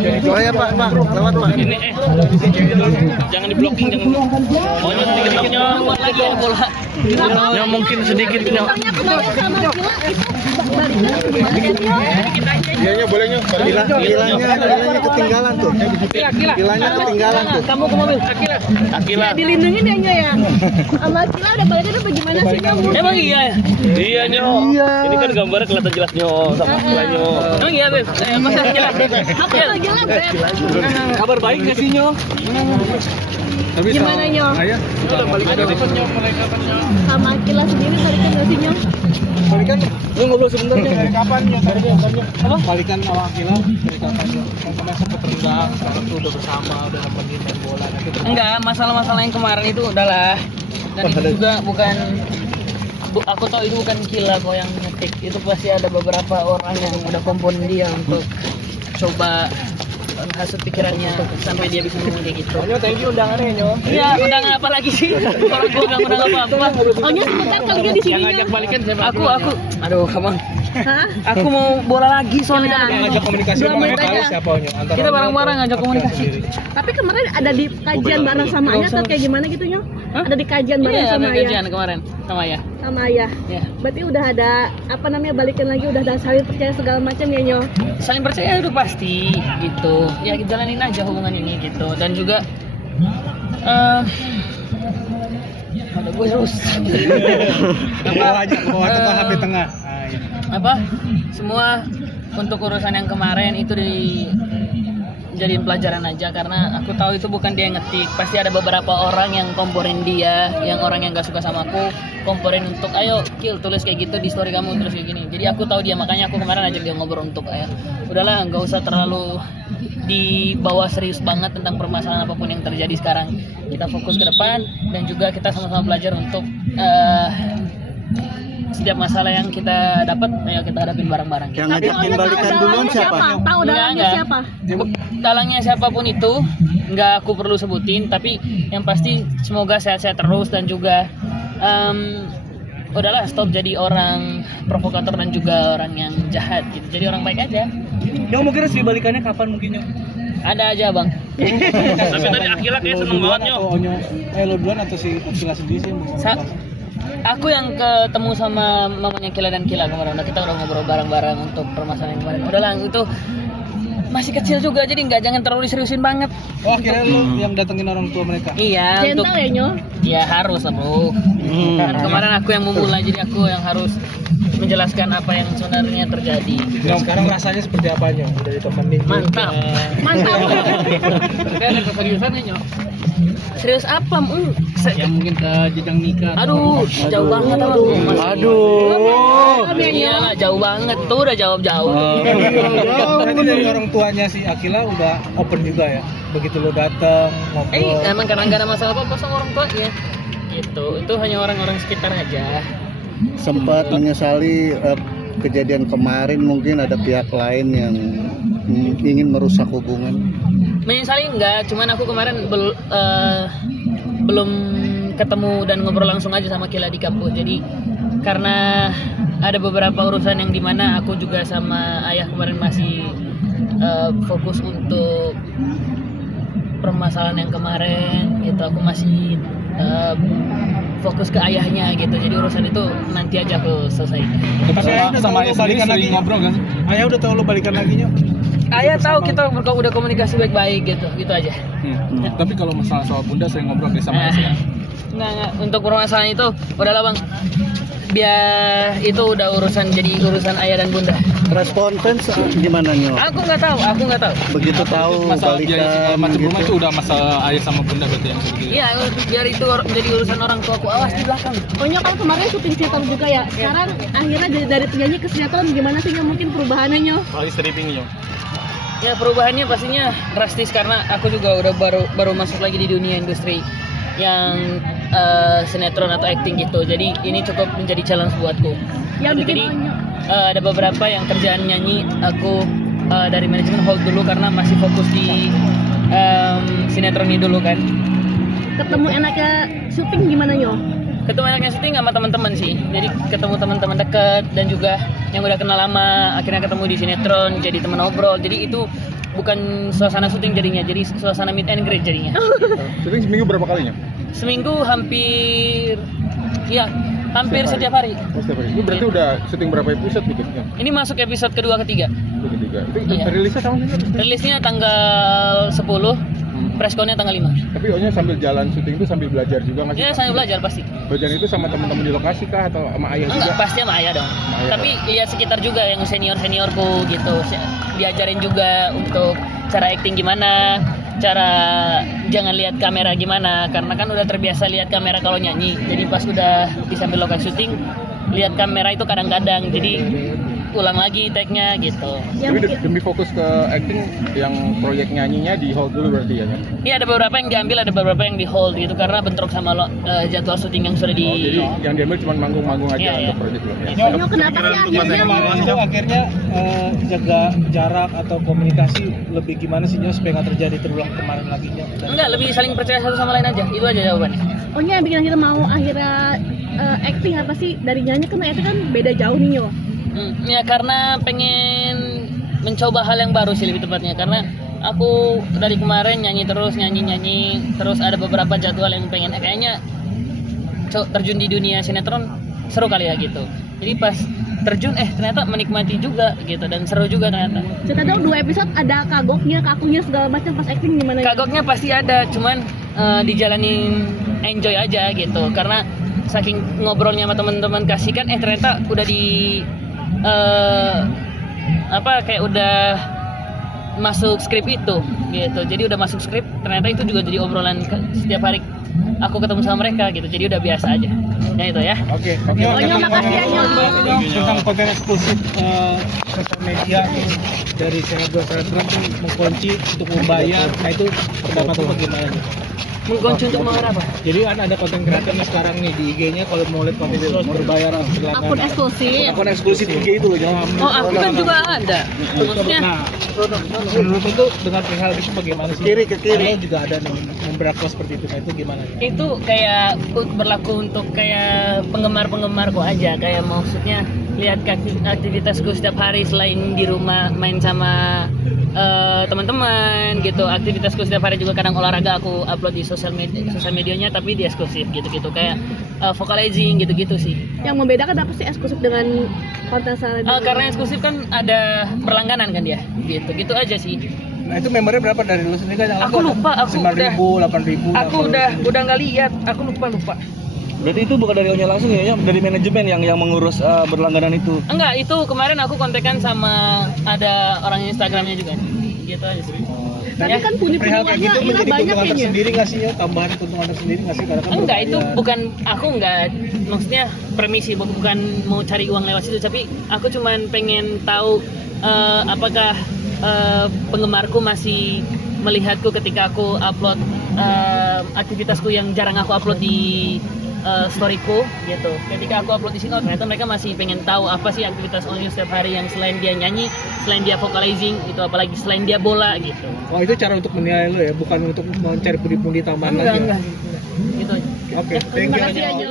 Oh ya Pak, lewat Pak. Ini jangan di blocking, jangan. Maunya sedikit-sedikitnya buat lagi ya bola. Ya mungkin sedikit ya. Iya bolehnya. Kilanya ketinggalan tuh. Kilanya ketinggalan tuh. Kamu ke mobil. Akila. Dilindungin ya Nyo ya. Sama Akila udah balikan apa gimana sih kamu? Emang iya. Iya Nyo. Ini kan gambarnya kelihatan jelas Nyo sama Akila Nyo. Emang iya Beb. Masa jelas. Apa jelas Beb? Kabar baik nggak sih Nyo? Gimana Nyo? Udah balikan Nyo. Sama Akila sendiri balikan nggak sih Nyo? Balikan. Lu ngobrol sebentar Nyo. Dari kapan ya? Apa? Balikan sama Akila dari kapan ya? Kemarin sempat renggang, sekarang tuh udah bersama, udah nemenin main bola. Enggak, masalah-masalah yang kemarin itu udahlah. Dan itu juga bukan aku tahu itu bukan Kila kok yang ngetik. Itu pasti ada beberapa orang yang udah komponen dia untuk coba hasut pikirannya sampai dia bisa ngomong kayak gitu. Nyo, thank you undangannya Nyo. Iya, undangan apa lagi sih? Orang gua enggak undang apa-apa. Oh Nyo sebentar kali ya di sini Nyo. Ngajak balikan siapa? Aku aduh, Abang. Hah? Aku mau bola lagi soalnya. Yang ngajak komunikasi Dua menit tahu aja. siapa Nyo? Antara Kita bareng-bareng ngajak komunikasi. Tapi kemarin ada di kajian bareng sama Ayah atau kayak gimana gitu Nyo? Ada di kajian bareng Iya, sama ada Ayah. kajian kemarin sama ya. Sama Ayah. Ya. Berarti udah ada apa namanya balikan lagi, udah ada saling percaya segala macam ya Nyo. Saling percaya itu pasti gitu. Ya kita jalanin aja hubungan ini gitu. Dan juga ada gue terus bawa aja, bawa ke HP tengah. Nah, iya. apa semua untuk urusan yang kemarin itu jadiin pelajaran aja, karena aku tahu itu bukan dia yang ngetik, pasti ada beberapa orang yang komporin dia, yang orang yang gak suka sama aku komporin untuk ayo Kil tulis kayak gitu di story kamu, terus kayak gini. Jadi aku tahu dia, makanya aku kemarin ajak dia ngobrol untuk ayo udahlah nggak usah terlalu dibawa serius banget tentang permasalahan apapun yang terjadi sekarang. Kita fokus ke depan dan juga kita sama-sama belajar untuk setiap masalah yang kita dapat, ayo kita hadapin bareng-bareng. Yang ngajakin balikan duluan siapa? Tahu dalangnya Enggak. siapa? Dalangnya siapapun itu nggak aku perlu sebutin, tapi yang pasti semoga sehat-sehat terus dan juga udahlah stop jadi orang provokator dan juga orang yang jahat gitu. Jadi orang baik aja. Nyo mungkin resmi balikannya kapan mungkin Nyo? Ada aja Bang. Tapi tadi Akila kayak seneng banget Nyo. Lo duluan atau si Akila sendiri sih? Aku yang ketemu sama mamanya Kila dan Kila kemarin, kita udah ngobrol bareng-bareng untuk permasalahan yang kemarin. Udahlah itu masih kecil juga, jadi jangan terlalu diseriusin banget. Oh akhirnya lo yang datengin orang tua mereka? Iya, untuk Gentle ya Nyo? ya harus lah bro. Kan kemarin aku yang memulai, jadi aku yang harus menjelaskan apa yang sebenarnya terjadi. Nah, sekarang rasanya seperti apa Nyo? Udah ditemenin Mantap. Mantap. Tapi ada keseriusan Nyo? Serius apa? Ya mungkin ke jenjang nikah. Aduh, jauh banget abang. Iyalah, jauh banget. Tuh udah jauh-jauh. Berarti dari orang tuanya si Akila udah open juga ya? Begitu lo datang ngobrol. Emang karena nggak ada masalah apa-apa sama orang tuanya. Gitu. Itu hanya orang-orang sekitar aja. Sempat menyesali kejadian kemarin, mungkin ada pihak lain yang ingin merusak hubungan. Menyesali enggak, cuman aku kemarin belum ketemu dan ngobrol langsung aja sama Kila di kampus. Jadi karena ada beberapa urusan yang dimana aku juga sama ayah kemarin masih fokus untuk permasalahan yang kemarin gitu. Aku masih fokus ke ayahnya gitu. Jadi urusan itu nanti aja aku selesai. Tapi ayah udah sama ayah balikan lagi ngobrol kan? Ayah udah tahu lo balikan lagi Nyo? Ayah tahu kita udah komunikasi baik-baik gitu aja. Tapi kalau masalah soal bunda sering ngobrol sama ayah. Enggak, untuk permasalahan itu udahlah Bang. Biar itu udah urusan ayah dan bunda. Respon fans gimana Nyo? Aku nggak tahu. Begitu tahu Masalah balikan macam gitu. rumah itu udah masalah ayah sama bunda berarti yang begitu. Iya, biar itu jadi urusan orang tua aku, awas di belakang. Oh Nyo, kan kemarin syuting sinetron juga ya. Sekarang akhirnya dari penyanyi ke sinetron gimana sih Nyo, mungkin perubahannya Nyo? Lagi stripping Nyo. Ya perubahannya pastinya drastis karena aku juga udah baru masuk lagi di dunia industri yang sinetron atau acting gitu. Jadi ini cukup menjadi challenge buatku. Yang bikin Jadi ada beberapa yang kerjaan nyanyi aku dari manajemen hold dulu karena masih fokus di sinetron ini dulu kan. ketemu enaknya syuting gimana Nyo? ketemu enaknya syuting sama teman-teman sih. Jadi ketemu teman-teman dekat dan juga yang udah kenal lama, akhirnya ketemu di sinetron, jadi teman ngobrol. Jadi itu bukan suasana syuting jadinya, jadi suasana meet and greet jadinya. Syuting seminggu berapa kalinya? Seminggu hampir setiap hari. Oh, setiap hari. Itu berarti udah syuting berapa episode gitu? Ini masuk episode kedua ketiga. Ketiga. Itu Iya. rilisnya tahun ini? Rilisnya tanggal 10, pressconnya tanggal 5. Tapi ohnya sambil jalan syuting itu sambil belajar juga nggak sih? Ya, saya belajar pasti. Belajar itu sama teman-teman di lokasi kah atau sama ayah juga? Enggak, pasti sama ayah dong. ayah. Tapi ya sekitar juga yang senior-seniorku gitu. Diajarin juga untuk cara acting gimana, cara jangan lihat kamera gimana, karena kan udah terbiasa lihat kamera kalau nyanyi. Jadi pas udah di sambil lokasi syuting, lihat kamera itu kadang-kadang. Jadi ulang lagi take-nya gitu. Tapi demi fokus ke acting, yang proyek nyanyinya di hold dulu berarti ya? Iya, ada beberapa yang diambil, ada beberapa yang di hold gitu karena bentrok sama jadwal syuting yang sudah di. Oh, jadi yang diambil cuma manggung-manggung aja Iya, untuk iya. proyek lo. Ya. Nyo, kenapa sih akhirnya mau Itu akhirnya jaga jarak atau komunikasi lebih gimana sih Nyo supaya nggak terjadi terulang kemarin lagi Nyo? Enggak, lebih saling percaya satu sama lain aja. Itu aja jawabannya. yang bikin akhirnya mau akhirnya acting apa sih? Dari nyanyi kan itu kan beda jauh nih Nyo. Ya karena pengen mencoba hal yang baru sih lebih tepatnya, karena aku dari kemarin nyanyi terus ada beberapa jadwal yang pengen kayaknya terjun di dunia sinetron seru kali ya gitu. Jadi pas terjun ternyata menikmati juga gitu dan seru juga ternyata. Cerita dong 2 episode ada kagoknya, kakunya segala macam pas acting gimana? Kagoknya pasti ada, cuman dijalanin enjoy aja gitu karena saking ngobrolnya sama teman-teman kasihkan ternyata udah di kayak udah masuk skrip itu gitu. Jadi udah masuk skrip, ternyata itu juga jadi obrolan setiap hari aku ketemu sama mereka gitu. Jadi udah biasa aja. Ya itu ya. Oke. Nyo, makasih ya Nyo. Tentang konten eksklusif sosial media dari selebgram tuh mengkunci untuk membayar. Nah itu pendapat lu bagaimana? Mengkunci untuk membayar apa? Jadi ada konten kreator nih sekarang nih di IG-nya kalau mau lihat konten itu harus berbayar silakan. Akun eksklusif. Akun eksklusif IG itu loh. Oh, aku kan juga ada. Maksudnya Nah, menurut itu dengan hal itu bagaimana sih? Kiri ke kiri. Kalau juga ada nih memberlakukan seperti itu. Nah itu gimana? itu kayak berlaku untuk kayak penggemar-penggemarku aja, kayak maksudnya lihat aktivitasku setiap hari selain di rumah main sama teman-teman gitu. Aktivitasku setiap hari juga kadang olahraga aku upload di sosial medianya tapi di eksklusif gitu kayak vocalizing gitu sih. Yang membedakan apa sih eksklusif dengan konten sehari-hari? Karena eksklusif kan ada berlangganan kan dia gitu aja sih. Nah itu membernya berapa dari lu sendiri kan? Yang Aku lupa, aku 9.000, 8.000. Aku udah nggak lihat, aku lupa. Berarti itu bukan dari Onya langsung ya, dari manajemen yang mengurus berlangganan itu. Enggak, itu kemarin aku kontekan sama ada orang Instagramnya juga. Gitu aja sih. Tapi kan perihal kayak gitu Ila menjadi banyak keuntungan kayaknya. tersendiri nggak sih ya? Tambahan keuntungan tersendiri nggak sih? Karena kan Enggak, itu berbayar. bukan, aku enggak, maksudnya permisi, bukan mau cari uang lewat situ, tapi aku cuman pengen tahu apakah penggemarku masih melihatku ketika aku upload aktivitasku yang jarang aku upload di storyku gitu. Ketika aku upload di sini, ternyata mereka masih pengen tahu apa sih aktivitas Onyo setiap hari yang selain dia nyanyi, selain dia vocalizing, itu apalagi selain dia bola gitu. Oh itu cara untuk menilai lo ya, bukan untuk mencari pundi-pundi tambahan lagi. Enggak. Gitu aja. Oke, thank Terima you. kasih ya Nyo.